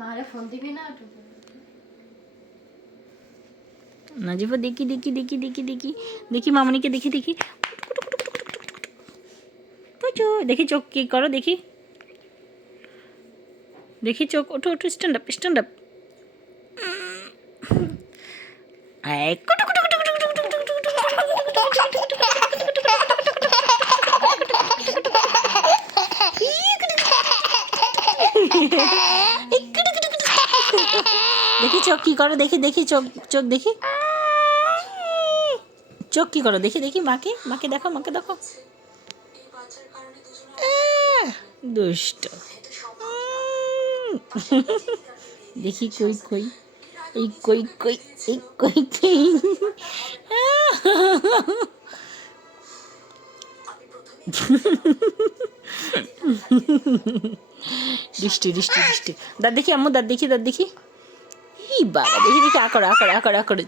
মারে ফোন দিবি না? নাজিফা দেখি দেখি দেখি দেখি দেখি দেখি মামনিকে দেখি দেখি দেখি চোখ কি করো দেখি দেখি চোখ ওঠো ওঠো স্ট্যান্ড আপ স্ট্যান্ড আপ দেখি চোখ কি করো দেখি দেখি চোখ চোখ দেখি চোখ কি করো দেখি দেখি মাকে মাকে দেখো মাকে দেখো দুষ্ট দেখি কই কই এই কই কই এই কই কই দৃষ্টি দৃষ্টি দৃষ্টি দাঁত দেখি আম্মু দাঁত দেখি ই বাবা দেখি দেখি আকড় আকড় আকড় আকড়